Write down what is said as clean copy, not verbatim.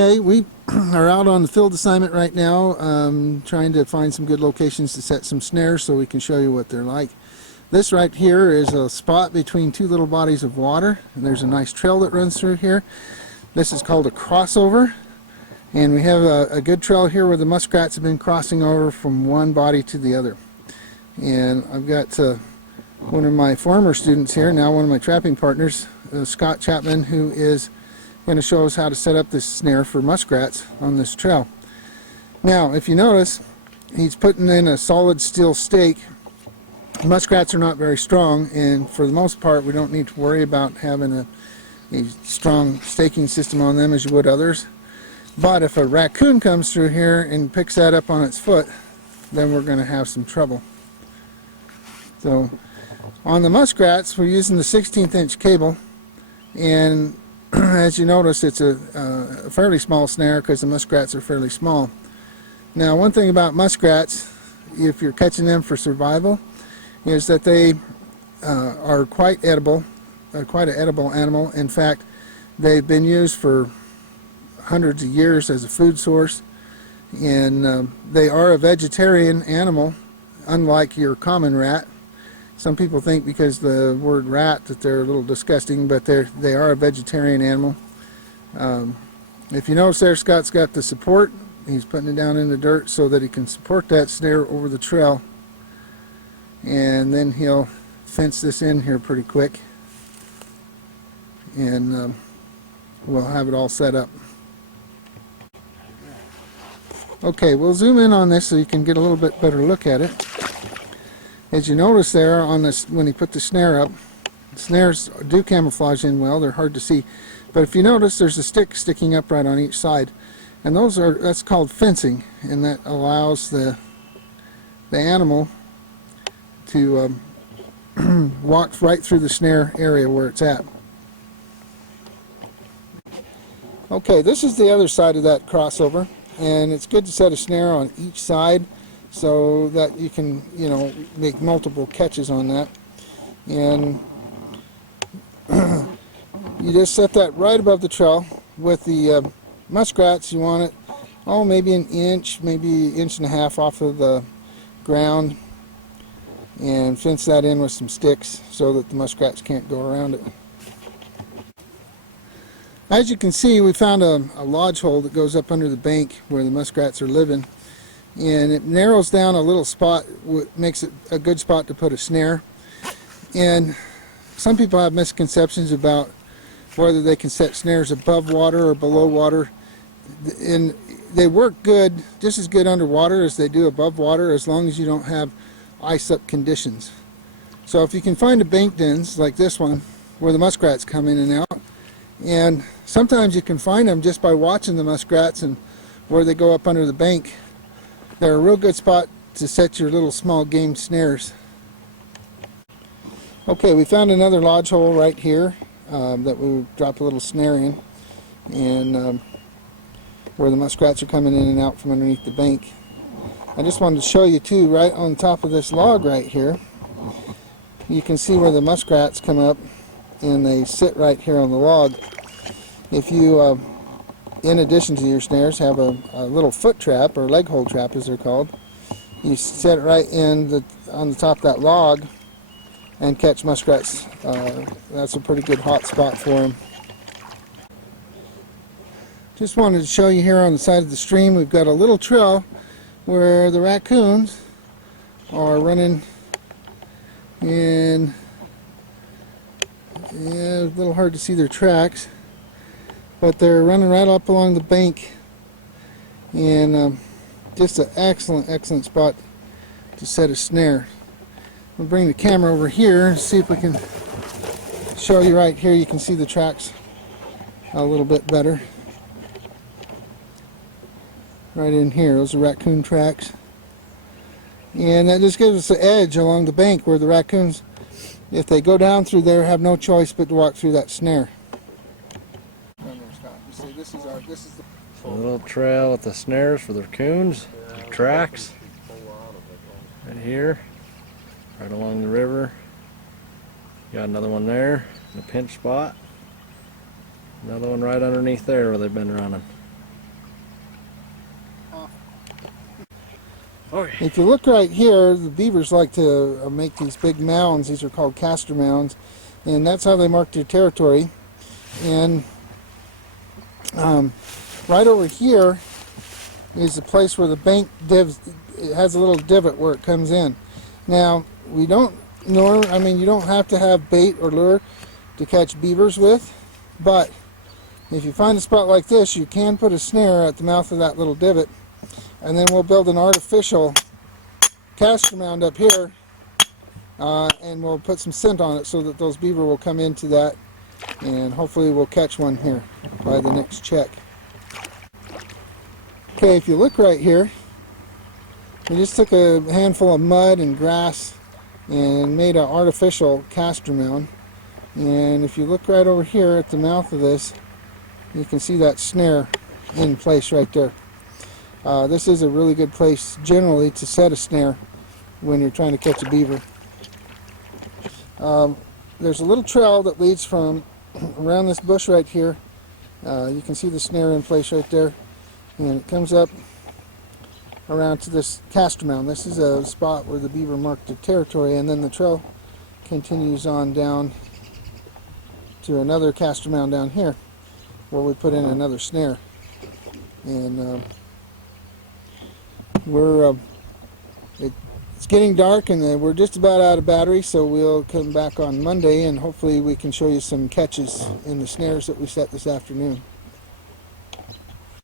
Okay, we are out on the field assignment right now, trying to find some good locations to set some snares so we can show you what they're like. This right here is a spot between two little bodies of water, and there's a nice trail that runs through here. This is called a crossover, and we have a good trail here where the muskrats have been crossing over from one body to the other. And I've got one of my former students here, now one of my trapping partners, Scott Chapman, who is going to show us how to set up this snare for muskrats on this trail. Now, if you notice, he's putting in a solid steel stake. Muskrats are not very strong, and for the most part we don't need to worry about having a strong staking system on them as you would others. But if a raccoon comes through here and picks that up on its foot, then we're going to have some trouble. So on the muskrats, we're using the 16th inch cable, and as you notice, it's a fairly small snare because the muskrats are fairly small. Now, one thing about muskrats, if you're catching them for survival, is that they are quite edible, quite an edible animal. In fact, they've been used for hundreds of years as a food source, and they are a vegetarian animal, unlike your common rat. Some people think because the word rat that they're a little disgusting, but they are a vegetarian animal. If you notice there, Scott's got the support. He's putting it down in the dirt so that he can support that snare over the trail. And then he'll fence this in here pretty quick. And we'll have it all set up. Okay, we'll zoom in on this so you can get a little bit better look at it. As you notice there on this, when he put the snare up, snares do camouflage in well, they're hard to see. But if you notice, there's a stick sticking up right on each side. And that's called fencing, and that allows the animal to walk right through the snare area where it's at. Okay, this is the other side of that crossover, and it's good to set a snare on each side so that you can, make multiple catches on that. And you just set that right above the trail. With the muskrats, you want it, maybe an inch, maybe an inch and a half off of the ground, and fence that in with some sticks so that the muskrats can't go around it. As you can see, we found a lodge hole that goes up under the bank where the muskrats are living. And it narrows down a little spot, makes it a good spot to put a snare. And some people have misconceptions about whether they can set snares above water or below water. And they work good, just as good underwater as they do above water, as long as you don't have ice-up conditions. So if you can find a bank dens like this one, where the muskrats come in and out, and sometimes you can find them just by watching the muskrats and where they go up under the bank, they're a real good spot to set your little small game snares. Okay, we found another lodge hole right here that we drop a little snare in, and where the muskrats are coming in and out from underneath the bank. I just wanted to show you too, right on top of this log right here, you can see where the muskrats come up and they sit right here on the log. If you in addition to your snares, have a little foot trap, or leg hold trap as they're called. You set it right on the top of that log and catch muskrats. That's a pretty good hot spot for them. Just wanted to show you here on the side of the stream, we've got a little trail where the raccoons are running, and a little hard to see their tracks, but they're running right up along the bank, and just an excellent spot to set a snare. We'll bring the camera over here and see if we can show you right here. You can see the tracks a little bit better. Right in here, those are raccoon tracks. And that just gives us the edge along the bank where the raccoons, if they go down through there, have no choice but to walk through that snare. This is the little trail with the snares for the raccoons, tracks, right here, right along the river. Got another one there, in a pinch spot. Another one right underneath there where they've been running. Okay. If you look right here, the beavers like to make these big mounds. These are called castor mounds, and that's how they mark their territory. And right over here is the place where the bank it has a little divot where it comes in. Now, we don't I mean, you don't have to have bait or lure to catch beavers with, but if you find a spot like this, you can put a snare at the mouth of that little divot, and then we'll build an artificial castor mound up here, and we'll put some scent on it so that those beaver will come into that, and hopefully we'll catch one here by the next check. Okay, if you look right here, we just took a handful of mud and grass and made an artificial castor mound. And if you look right over here at the mouth of this, you can see that snare in place right there. This is a really good place generally to set a snare when you're trying to catch a beaver. There's a little trail that leads from around this bush right here. You can see the snare in place right there, and it comes up around to this castor mound. This is a spot where the beaver marked their territory, and then the trail continues on down to another castor mound down here where we put in another snare. And it's getting dark, and we're just about out of battery, so we'll come back on Monday and hopefully we can show you some catches in the snares that we set this afternoon.